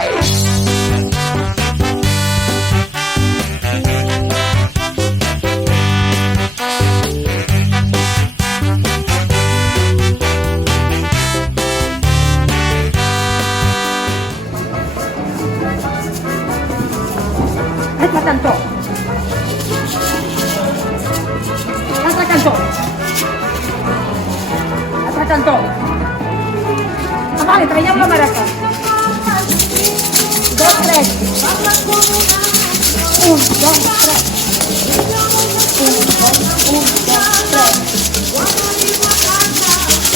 Esta cantó. Esta cantó. Esta cantó. Ah, vale, traíamos la maraca. 2, 3. 1, 2, 3. 1, 2, 3.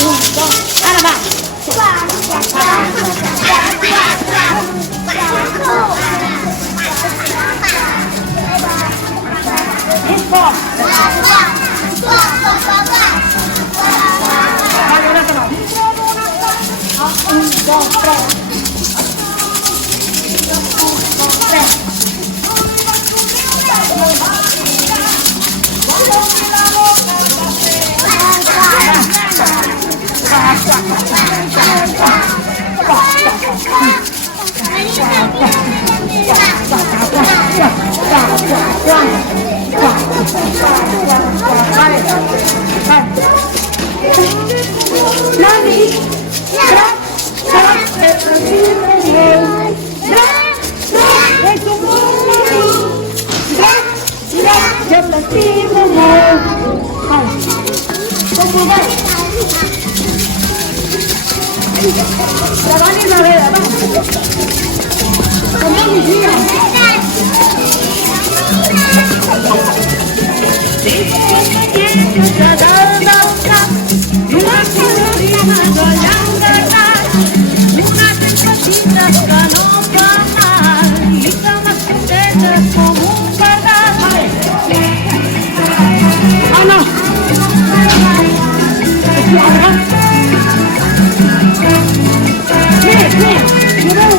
1, 2. Ahora va. Vale, una toma. 1, 2, 3. 1, 2, 3. La van y la veda, vamos. Como mi vida. Mira,